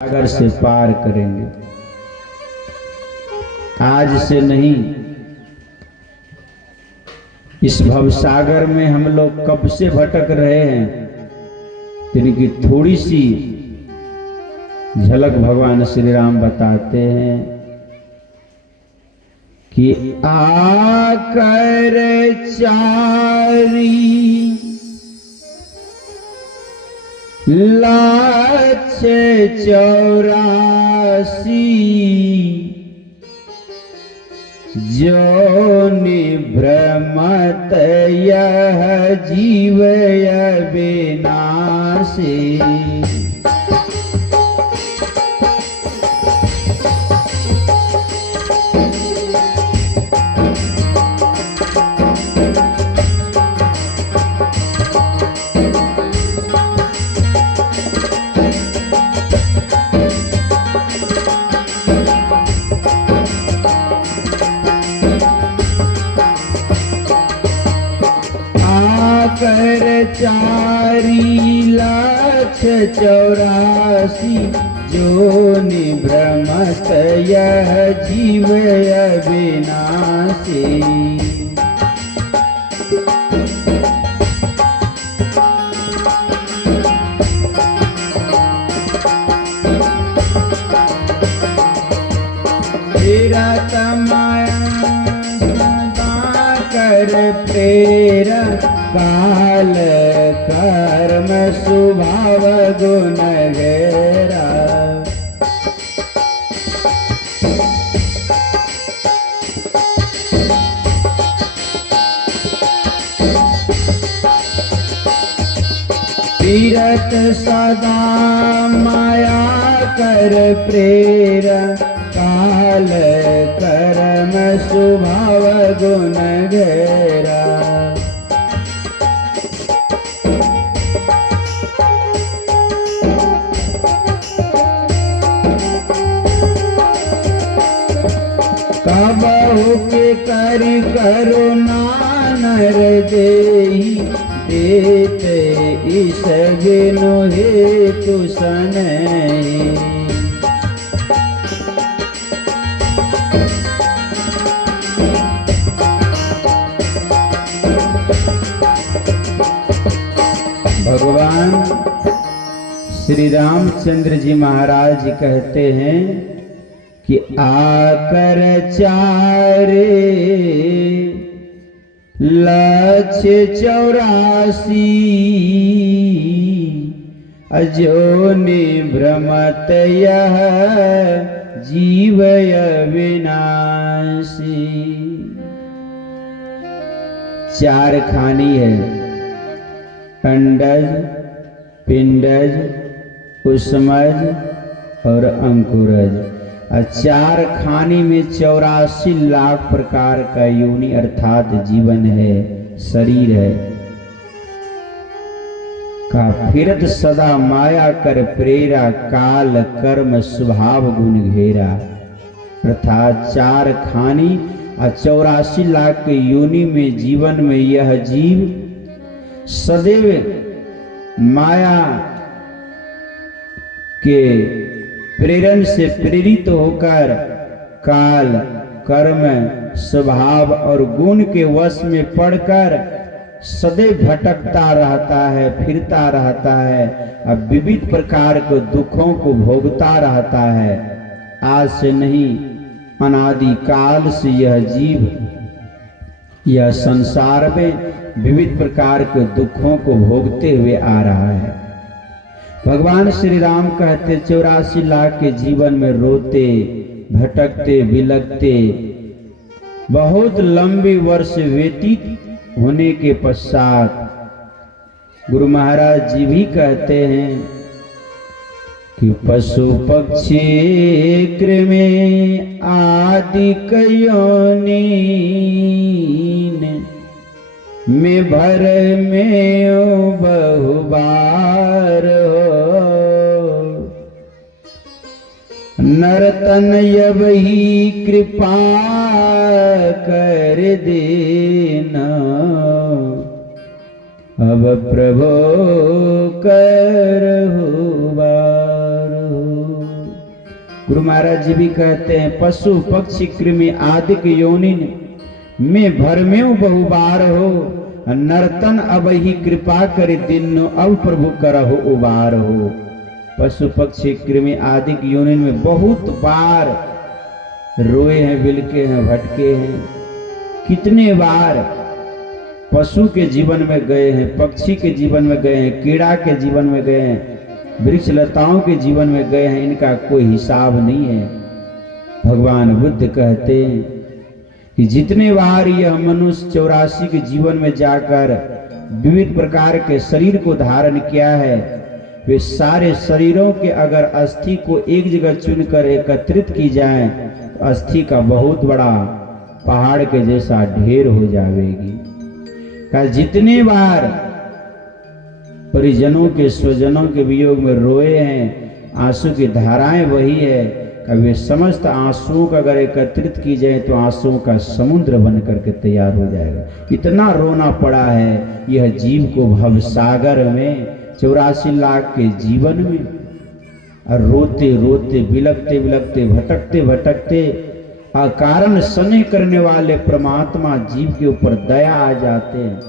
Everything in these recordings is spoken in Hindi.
सागर से पार करेंगे। आज से नहीं, इस भवसागर में हम लोग कब से भटक रहे हैं, जिनकी थोड़ी सी झलक भगवान श्री राम बताते हैं कि आकर चारी लाख 84 जो निभ्रमत यह जीव विनाशी। आकर 4,84,000 जो निभ्रमत यह जीव अविनाशी। फिरत माया सदा कर प्रेरा काल कर्म स्वभाव गुण घेरा। फिरत सदा माया कर प्रेरा काल कर्म स्वभाव गुण घेरा। कबहु के करि करुणा नर देहि देते इस बिनु हेतु सनहि। भगवान श्री रामचंद्र जी महाराज कहते हैं कि आकर 4,84,000 जो निभ्रमत यह जीव अविनाशी। 4 खानी है, अंडज, पिंडज, उष्मज और अंकुरज। 4 खानी में 84 लाख प्रकार का योनि अर्थात जीवन है, शरीर है। का फिरत सदा माया कर प्रेरा काल कर्म स्वभाव गुण घेरा। अर्थात 4 खानी और 84 लाख के योनि में जीवन में यह जीव सदैव माया के प्रेरण से प्रेरित होकर काल कर्म स्वभाव और गुण के वश में पड़कर सदैव भटकता रहता है, फिरता रहता है और विविध प्रकार के दुखों को भोगता रहता है। आज से नहीं, अनादि काल से यह जीव यह संसार में विविध प्रकार के दुखों को भोगते हुए आ रहा है। भगवान श्री राम कहते 84 लाख के जीवन में रोते भटकते बिलकते बहुत लंबे वर्ष व्यतीत होने के पश्चात गुरु महाराज जी भी कहते हैं कि पशु पक्षी कृमि आदि कयोनि में भर में बहुबार नरतन यब ही कृपा कर देना अब प्रभु करहु बार। गुरु महाराज जी भी कहते हैं, पशु पक्षी कृमि आदिक योनिन में भरमेव बहुबार हो, नर्तन अब ही कृपा करे दिन अब प्रभु करहु उबार हो। पशु पक्षी कृमि आदिक योनिन में बहुत बार रोए हैं, बिलके हैं, भटके हैं। कितने बार पशु के जीवन में गए हैं, पक्षी के जीवन में गए हैं, कीड़ा के जीवन में गए हैं, वृक्ष लताओं के जीवन में गए हैं, इनका कोई हिसाब नहीं है। भगवान बुद्ध कहते हैं कि जितने बार यह मनुष्य 84 के जीवन में जाकर विविध प्रकार के शरीर को धारण किया है, वे सारे शरीरों के अगर अस्थि को एक जगह चुनकर एकत्रित की जाए तो अस्थि का बहुत बड़ा पहाड़ के जैसा ढेर हो जाएगी। का जितने बार परिजनों के स्वजनों के वियोग में रोए हैं, आंसू की धाराएं वही है, वे समस्त आंसुओं का अगर एकत्रित की जाए तो आंसुओं का समुद्र बन करके तैयार हो जाएगा। इतना रोना पड़ा है यह जीव को भव सागर में 84 लाख के जीवन में, और रोते रोते बिलकते बिलकते भटकते भटकते अकारण स्नेह करने वाले परमात्मा जीव के ऊपर दया आ जाते हैं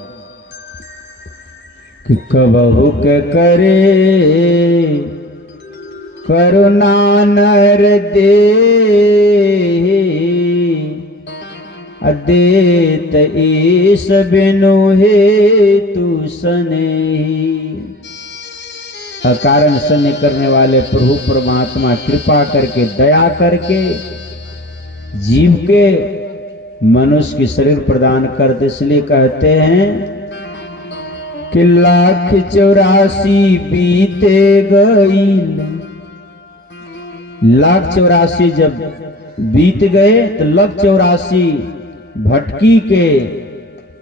कि कबहु के करे करुणा नर दे अदेत ईस बिनु हे तू सने। अकारण स्नेह करने वाले प्रभु परमात्मा कृपा करके दया करके जीव के मनुष्य की शरीर प्रदान करते, इसलिए कहते हैं कि 1,84 बीते गई, 1,84 जब बीत गए तो 1,84 भटकी के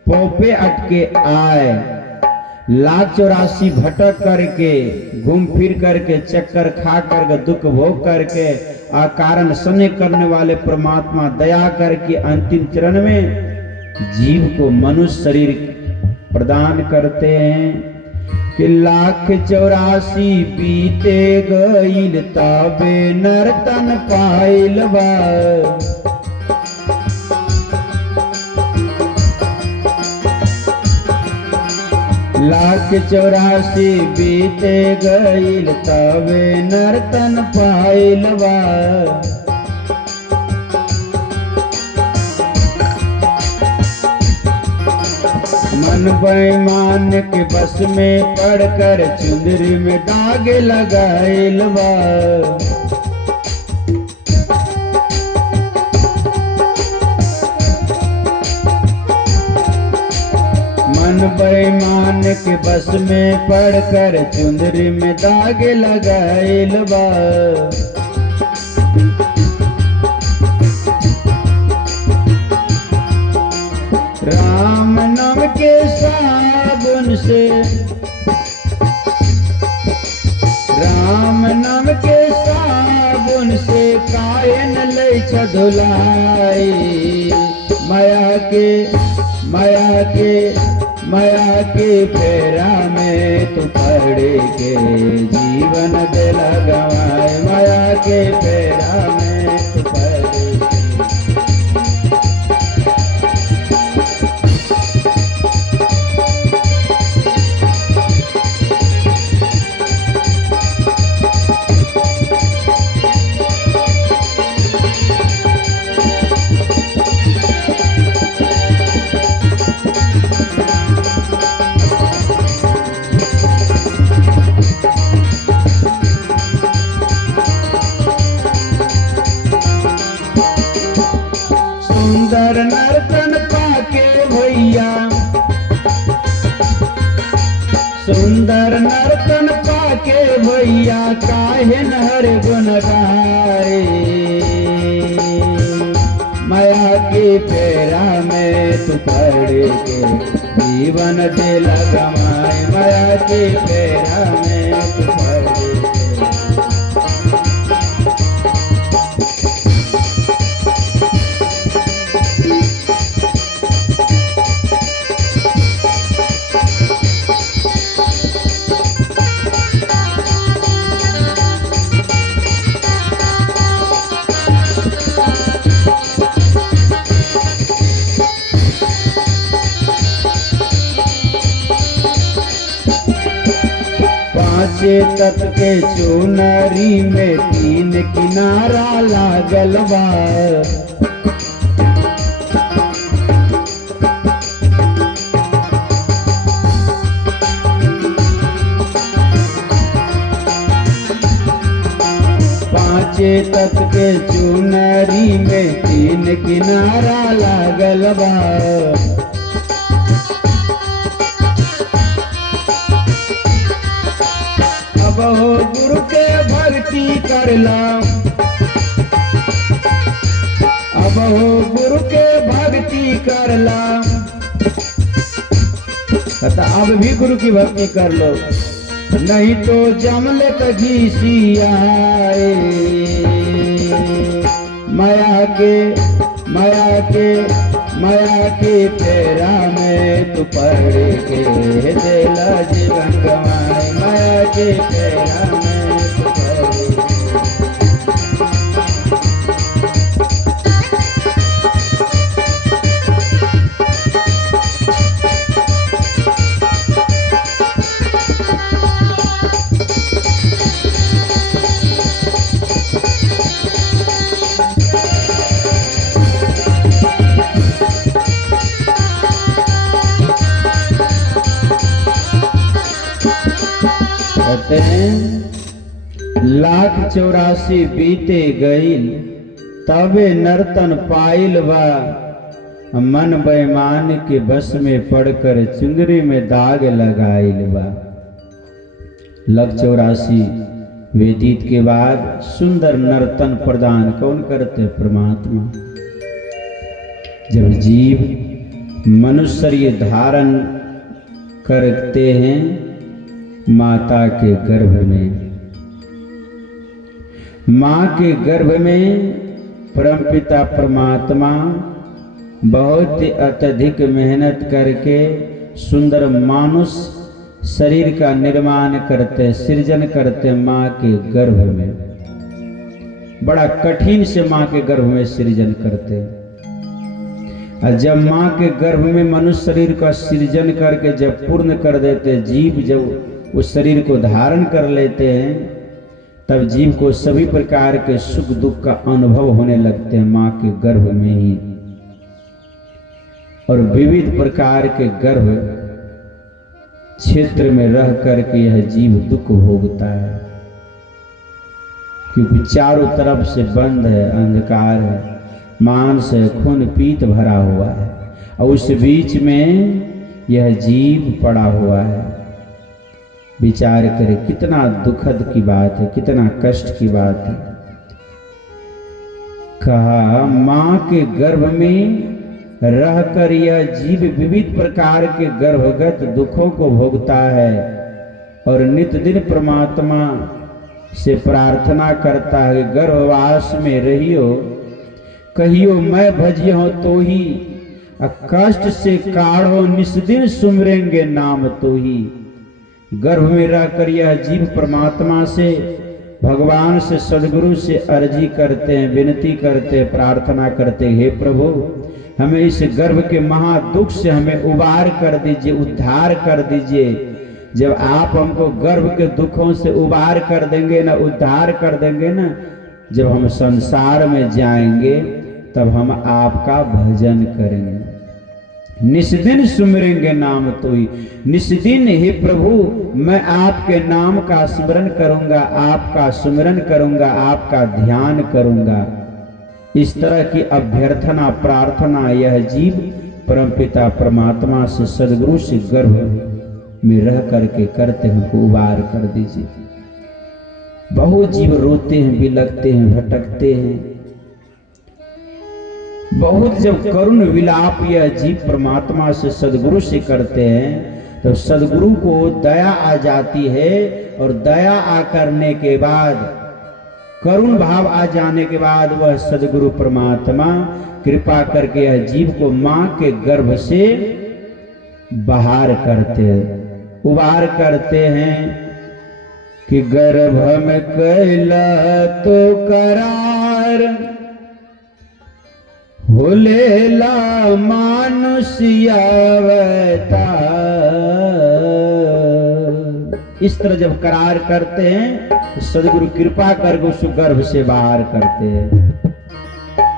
पोपे अटके आए। 1,84 भटक करके घूम फिर करके चक्कर खा करके दुख भोग करके अकारण स्नेह करने वाले परमात्मा दया करके अंतिम चरण में जीव को मनुष्य शरीर प्रदान करते हैं कि 1,84 बीते गईल तबे नर्तन पाइल बा। 1,84 बीते गईल तबे नर्तन पाइल बा। मन बेईमान के बस में पड़कर चुंदरी में दाग लगाइल बा। मन बेईमान के बस में पड़कर चुंदरी में दाग लगाइल बा। राम नाम के साबुन से, राम नाम के साबुन से कायन ले धुलाई। माया के फेरा में तू पड़ के जीवन दिला गवाए। माया के फेरा में तू पड़ के सुंदर नर्तन पाके भैया, सुंदर नर्तन पाके भैया काहे न हर गुण गाए। माया के फेरा में तू पड़ के जीवन दिला गवाए। माया के फेरा में तू पड़ के पांचे तत के चुनरी में तीन किनारा लागल बा। पांचे तत के चुनरी में तीन किनारा लागल बा। अब हो गुरु के भक्ति करला, अब हो गुरु के भक्ति करला। कहता अब भी गुरु की भक्ति कर लो, नहीं तो जमले घीसी आए। माया के माया के माया के फेरा में तू पड़ के दिला जीवन गवाए। माया के फेरा में तू पड़ कहते हैं 1,84 बीते गईल तबे नर्तन पाइल बा। मन बेईमान के बस में पड़कर चुंदरी में दाग लगाइल बा। 1,84 व्यतीत के बाद सुंदर नर्तन प्रदान कौन करते? परमात्मा। जब जीव मनुष्य शरीर धारण करते हैं माता के गर्भ में, माँ के गर्भ में परमपिता परमात्मा बहुत ही अत्यधिक मेहनत करके सुंदर मानुष शरीर का निर्माण करते, सृजन करते माँ के गर्भ में। बड़ा कठिन से माँ के गर्भ में सृजन करते। और जब माँ के गर्भ में मनुष्य शरीर का सृजन करके जब पूर्ण कर देते, जीव जब उस शरीर को धारण कर लेते हैं, तब जीव को सभी प्रकार के सुख दुख का अनुभव होने लगते हैं माँ के गर्भ में ही। और विविध प्रकार के गर्भ क्षेत्र में रह करके यह जीव दुख भोगता है, क्योंकि चारों तरफ से बंद है, अंधकार है, मांस है, खून पीत भरा हुआ है, और उस बीच में यह जीव पड़ा हुआ है। विचार करे कितना दुखद की बात है, कितना कष्ट की बात है। कहा मां के गर्भ में रहकर यह जीव विविध प्रकार के गर्भगत दुखों को भोगता है और नित्य दिन परमात्मा से प्रार्थना करता है, गर्भवास में रहियो कहियो मैं भजियो तो ही, कष्ट से काढ़ो निस्दिन सुमरेंगे नाम तो ही। गर्भ में रहकर यह जीव परमात्मा से, भगवान से, सदगुरु से अर्जी करते हैं, विनती करते हैं, प्रार्थना करते हैं, हे प्रभु हमें इस गर्भ के महादुख से हमें उबार कर दीजिए, उद्धार कर दीजिए। जब आप हमको गर्भ के दुखों से उबार कर देंगे ना, उद्धार कर देंगे ना, जब हम संसार में जाएंगे तब हम आपका भजन करेंगे, निस्दिन सुमरेंगे नाम तो ही। निस्दिन हे प्रभु मैं आपके नाम का स्मरण करूंगा, आपका सुमरन करूंगा, आपका ध्यान करूंगा। इस तरह की अभ्यर्थना प्रार्थना यह जीव परमपिता परमात्मा से, सदगुरु से गर्भ में रह करके करते हैं, हमको उबार कर दीजिए। बहुत जीव रोते हैं, बिलखते हैं, भटकते हैं। बहुत जब करुण विलाप यह जीव परमात्मा से, सदगुरु से करते हैं तो सदगुरु को दया आ जाती है, और दया आ करने के बाद, करुण भाव आ जाने के बाद वह सदगुरु परमात्मा कृपा करके यह जीव को मां के गर्भ से बाहर करते हैं, उबार करते हैं कि गर्भ में कैला तो करार होलेला मानुषिया अवतार। इस तरह जब करार करते हैं तो सदगुरु कृपा करके उसको गर्भ से बाहर करते हैं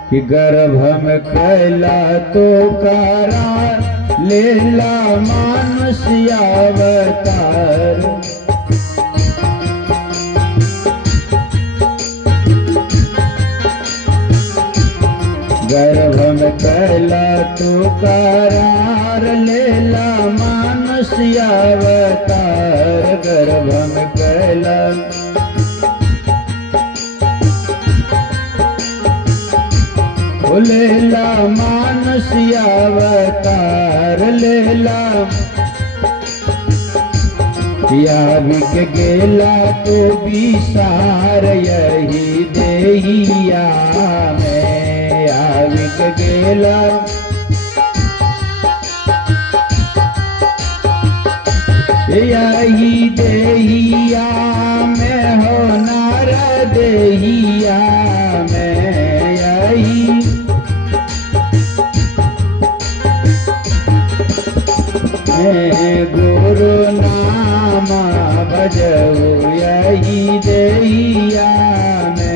कि गर्भ में कैला तो करार लेला मानुष अवतार। गर्भ में कैला तो करार लेला मानुष अवतार। गर्भ में कैला लेला मानुष अवतार लेला याविक गेला तो विसार यही देहिया में याविक गेला यही देहिया में हो नार देहिया में यही गुरु नाम बजऊ यही देहिया में।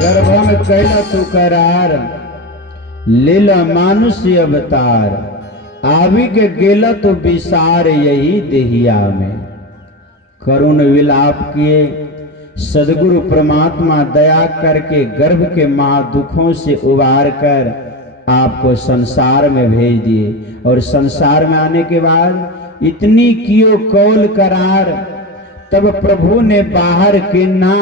गर्भ में कैला तू करार लीला मानुष्य अवतार आवी के गेला तो विसार यही देहिया में। करुण विलाप किए सदगुरु परमात्मा दया करके गर्भ के महा दुखों से उबार कर आपको संसार में भेज दिए और संसार में आने के बाद इतनी कियो कौल करार तब प्रभु ने बाहर के ना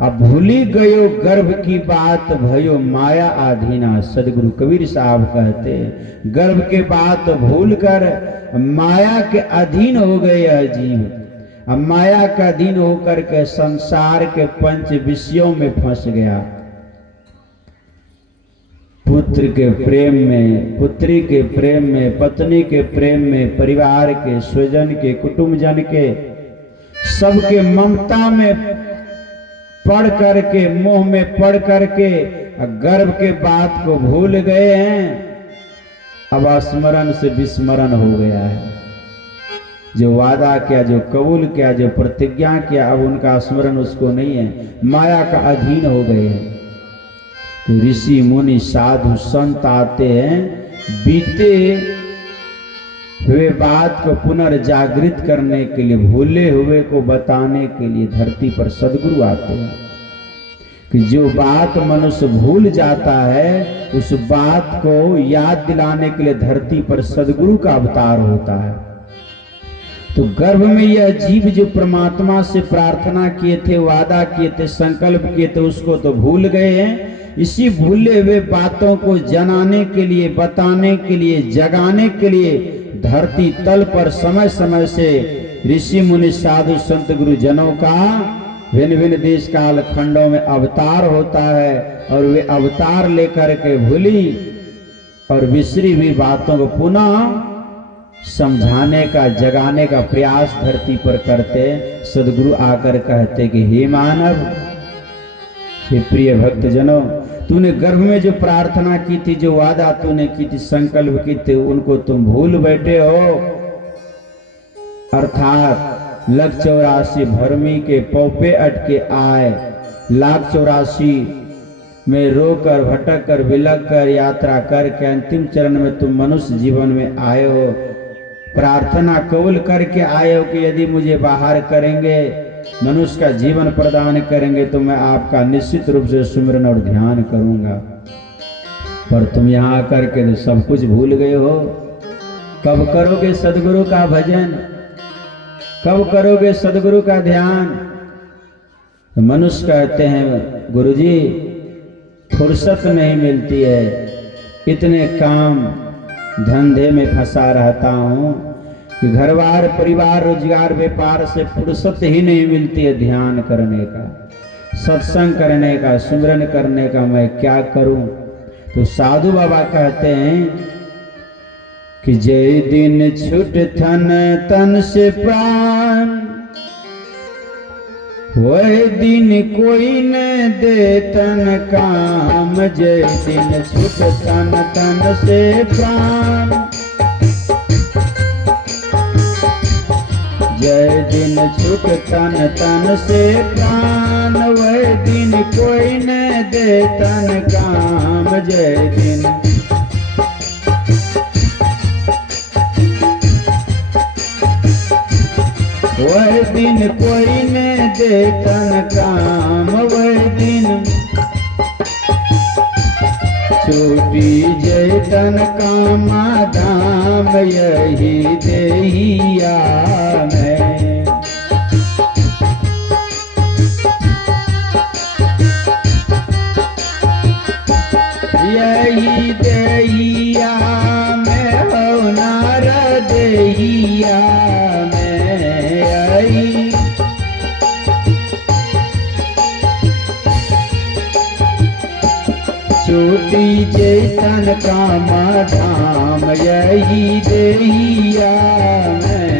अब भूली गयो गर्भ की बात भयो माया आधीना। सदगुरु कबीर साहब कहते गर्भ के बात भूल कर माया के अधीन हो गए यह जीव। अब माया का अधीन होकर के संसार के पंच विषयों में फंस गया। पुत्र के प्रेम में, पुत्री के प्रेम में, पत्नी के प्रेम में, परिवार के, स्वजन के, कुटुंबजन के, सबके ममता में पढ़ करके, मोह में पढ़ करके गर्भ के बात को भूल गए हैं। अब स्मरण से विस्मरण हो गया है। जो वादा किया, जो कबूल किया, जो प्रतिज्ञा किया, अब उनका स्मरण उसको नहीं है, माया का अधीन हो गए हैं। तो ऋषि मुनि साधु संत आते हैं, बीते हुए बात को पुनर्जागृत करने के लिए, भूले हुए को बताने के लिए धरती पर सदगुरु आते हैं कि जो बात मनुष्य भूल जाता है उस बात को याद दिलाने के लिए धरती पर सदगुरु का अवतार होता है। तो गर्भ में यह जीव जो परमात्मा से प्रार्थना किए थे, वादा किए थे, संकल्प किए थे, उसको तो भूल गए हैं। इसी भूले हुए बातों को जनाने के लिए, बताने के लिए, जगाने के लिए धरती तल पर समय समय से ऋषि मुनि साधु संत गुरुजनों का भिन्न भिन्न देश काल खंडों में अवतार होता है और वे अवतार लेकर के भूली और विसरी हुई बातों को पुनः समझाने का, जगाने का प्रयास धरती पर करते। सदगुरु आकर कहते कि हे मानव, हे प्रिय भक्तजनों, तूने गर्भ में जो प्रार्थना की थी, जो वादा तूने की थी, संकल्प की थे, उनको तुम भूल बैठे हो। अर्थात 1,84 भरमी के पौपे अटके आए, 1,84 में रोकर, भटक कर, बिलक कर, यात्रा करके अंतिम चरण में तुम मनुष्य जीवन में आए हो। प्रार्थना कबूल करके आए हो कि यदि मुझे बाहर करेंगे, मनुष्य का जीवन प्रदान करेंगे तो मैं आपका निश्चित रूप से सुमिरन और ध्यान करूंगा। पर तुम यहाँ आकर के सब कुछ भूल गए हो। कब करोगे सदगुरु का भजन? कब करोगे सदगुरु का ध्यान? तो मनुष्य कहते हैं गुरुजी फुर्सत नहीं मिलती है, इतने काम धंधे में फंसा रहता हूँ कि घर बार परिवार रोजगार व्यापार से फुर्सत ही नहीं मिलती है ध्यान करने का, सत्संग करने का, सुमिरन करने का। मैं क्या करूं? तो साधु बाबा कहते हैं कि जय दिन छूट थन तन से प्राण, वह दिन कोई न दे तन काम। जय दिन छूट थन तन से प्राण, जय दिन छूट तन तन से प्राण, वह दिन कोई न दे तन काम। जय दिन वह दिन कोई न दे तन काम, वह दिन छूटी जय तन कामा धाम। यही देहिया में यही देहिया में हो नार देहिया में यही छूटी चेतन कामा धाम। यही देहिया में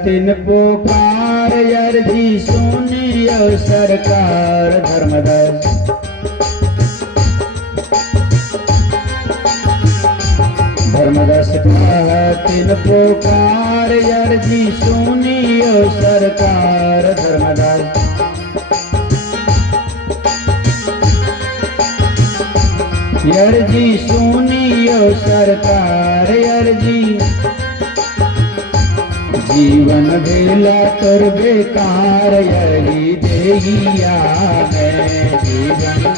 तिन पुकार अर्जी सुनियो सरकार। धर्मदास धर्मदास तिन पुकार अर्जी सुनियो सरकार। धर्मदास अर्जी सुनियो सरकार, अर्जी जीवन बेला तोर बेकार। यही देहिया में जीवन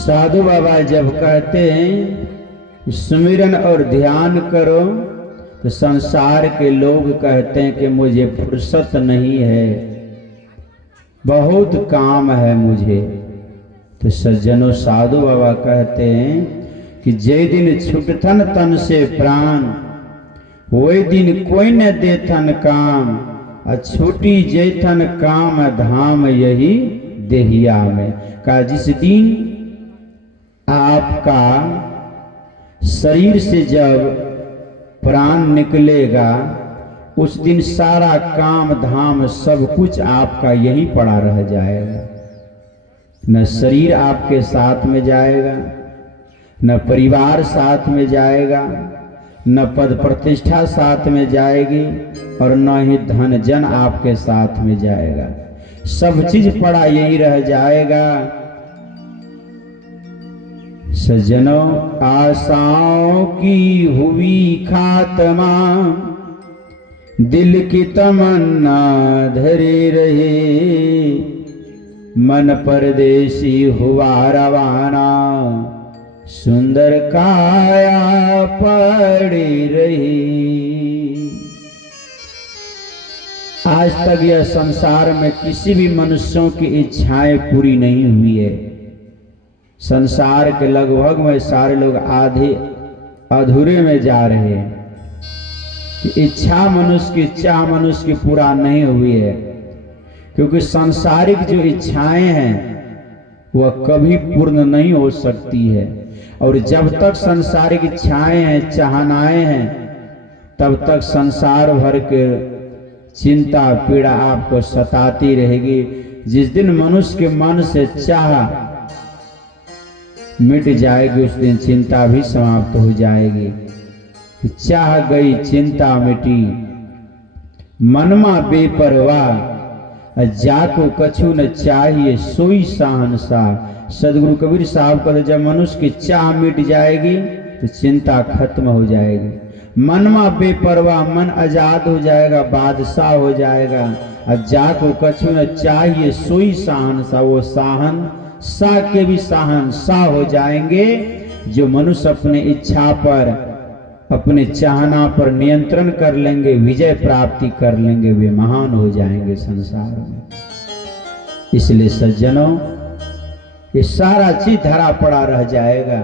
साधु बाबा जब कहते हैं सुमिरन और ध्यान करो तो संसार के लोग कहते हैं कि मुझे फुर्सत नहीं है, बहुत काम है मुझे। तो सज्जनों साधु बाबा कहते हैं कि जय दिन छुटथन तन से प्राण, वही दिन कोई न देथन काम। छूटी जैथन काम धाम यही देहिया में। का जिस दिन आपका शरीर से जब प्राण निकलेगा उस दिन सारा काम धाम सब कुछ आपका यहीं पड़ा रह जाएगा। न शरीर आपके साथ में जाएगा, न परिवार साथ में जाएगा, न पद प्रतिष्ठा साथ में जाएगी और न ही धन जन आपके साथ में जाएगा। सब चीज पड़ा यही रह जाएगा। सज्जनों, आशाओं की हुई खात्मा, दिल की तमन्ना धरे रहे, मन परदेसी हुआ रवाना, सुंदर काया पड़ी रही। आज तक यह संसार में किसी भी मनुष्यों की इच्छाएं पूरी नहीं हुई है। संसार के लगभग में सारे लोग आधे अधूरे में जा रहे हैं कि इच्छा मनुष्य की, चाह मनुष्य की पूरा नहीं हुई है। क्योंकि सांसारिक जो इच्छाएं हैं वह कभी पूर्ण नहीं हो सकती है। और जब तक सांसारिक इच्छाएं हैं, चाहनाएं हैं, तब तक संसार भर के चिंता पीड़ा आपको सताती रहेगी। जिस दिन मनुष्य के मन से चाह मिट जाएगी, उस दिन चिंता भी समाप्त हो जाएगी। चाह गई चिंता मिटी, मनमा बेपरवाह, जाको कछु न चाहिए सोई शहंशाह। सदगुरु कबीर साहब कहते जब मनुष्य की चाह मिट जाएगी तो चिंता खत्म हो जाएगी। मनमा बेपरवाह, मन आजाद हो जाएगा, बादशाह हो जाएगा। और जाको कछु न चाहिए सोई शहंशाह, वो शहंशाह के भी शहंशाह हो जाएंगे। जो मनुष्य अपने इच्छा पर, अपने चाहना पर नियंत्रण कर लेंगे, विजय प्राप्ति कर लेंगे, वे महान हो जाएंगे संसार में। इसलिए सज्जनों, ये सारा चीज धरा पड़ा रह जाएगा,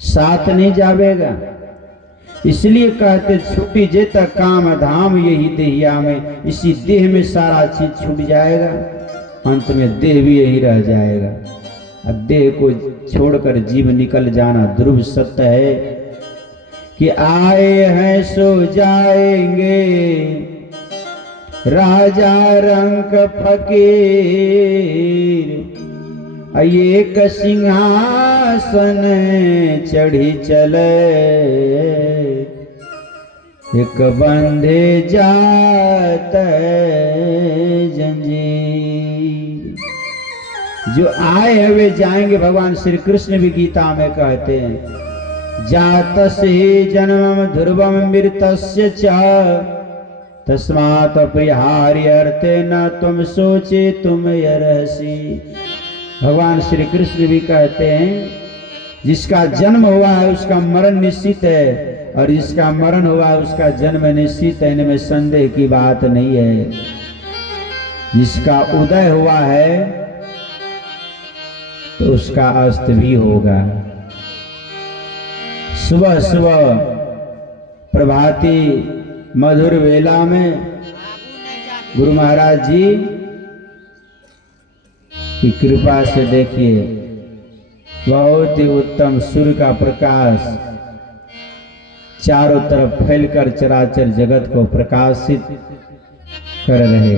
साथ नहीं जावेगा। इसलिए कहते छुट्टी जेता काम धाम यही देहिया में। इसी देह में सारा चीज छूट जाएगा, अंत में देह भी यही रह जाएगा। अब देह को छोड़कर जीव निकल जाना ध्रुव सत्य है कि आए हैं सो जाएंगे, राजा रंक फकीर, एक सिंहासन चढ़ी चले, एक बंधे जात जंजीर। जो आए हैं वे जाएंगे। भगवान श्री कृष्ण भी गीता में कहते हैं जातस्य जन्मम ध्रुवम मृतस्य च तस्मात् अपरिहार्य अर्थे न तुम सोचे तुम यरहसी। भगवान श्री कृष्ण भी कहते हैं जिसका जन्म हुआ है उसका मरण निश्चित है, और जिसका मरण हुआ है उसका जन्म निश्चित है, इनमें संदेह की बात नहीं है। जिसका उदय हुआ है तो उसका अस्त भी होगा। सुबह सुबह प्रभाती मधुर वेला में गुरु महाराज जी की कृपा से देखिए बहुत ही उत्तम सूर्य का प्रकाश चारों तरफ फैलकर चराचर जगत को प्रकाशित कर रहे।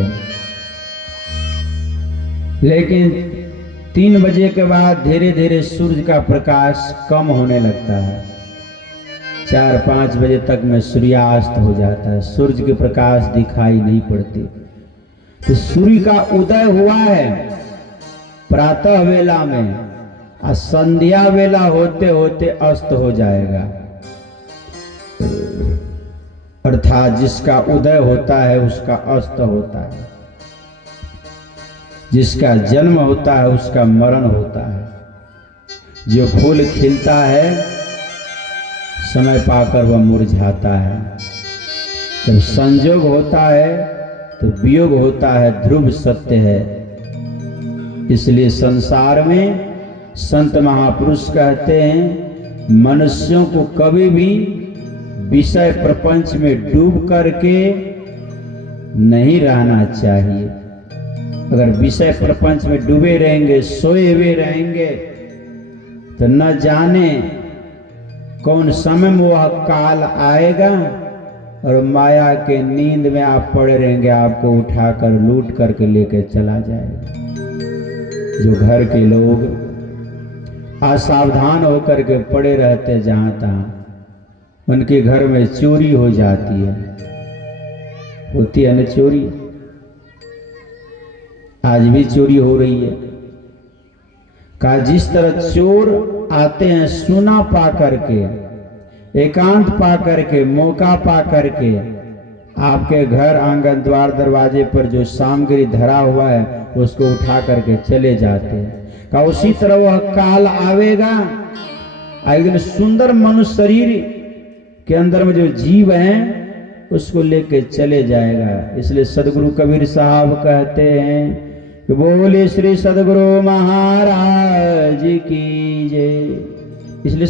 लेकिन 3 बजे के बाद धीरे धीरे सूर्य का प्रकाश कम होने लगता है। 4-5 बजे तक में सूर्यास्त हो जाता है, सूर्य के प्रकाश दिखाई नहीं पड़ती। तो सूर्य का उदय हुआ है प्रातः वेला में, और संध्या वेला होते होते अस्त हो जाएगा। अर्थात जिसका उदय होता है उसका अस्त होता है, जिसका जन्म होता है उसका मरण होता है। जो फूल खिलता है समय पाकर वह मुरझाता है, जब संयोग होता है तो वियोग होता है, ध्रुव सत्य है। इसलिए संसार में संत महापुरुष कहते हैं मनुष्यों को कभी भी विषय प्रपंच में डूब करके नहीं रहना चाहिए। अगर विषय प्रपंच में डूबे रहेंगे, सोए हुए रहेंगे, तो न जाने कौन समय में वह काल आएगा और माया के नींद में आप पड़े रहेंगे, आपको उठाकर लूट करके लेकर चला जाएगा। जो घर के लोग असावधान होकर के पड़े रहते जहां तहां, उनके घर में चोरी हो जाती है, होती है न चोरी, आज भी चोरी हो रही है। कहा जिस तरह चोर आते हैं सुना पा करके, एकांत पा करके, मौका पा करके आपके घर आंगन द्वार दरवाजे पर जो सामग्री धरा हुआ है उसको उठा करके चले जाते हैं। कहा उसी तरह वह काल आवेगा, एक दिन सुंदर मनुष्य शरीर के अंदर में जो जीव है उसको लेके चले जाएगा। इसलिए सदगुरु कबीर साहब कहते हैं कि बोले श्री सदगुरु महाराज की जय। इसलिए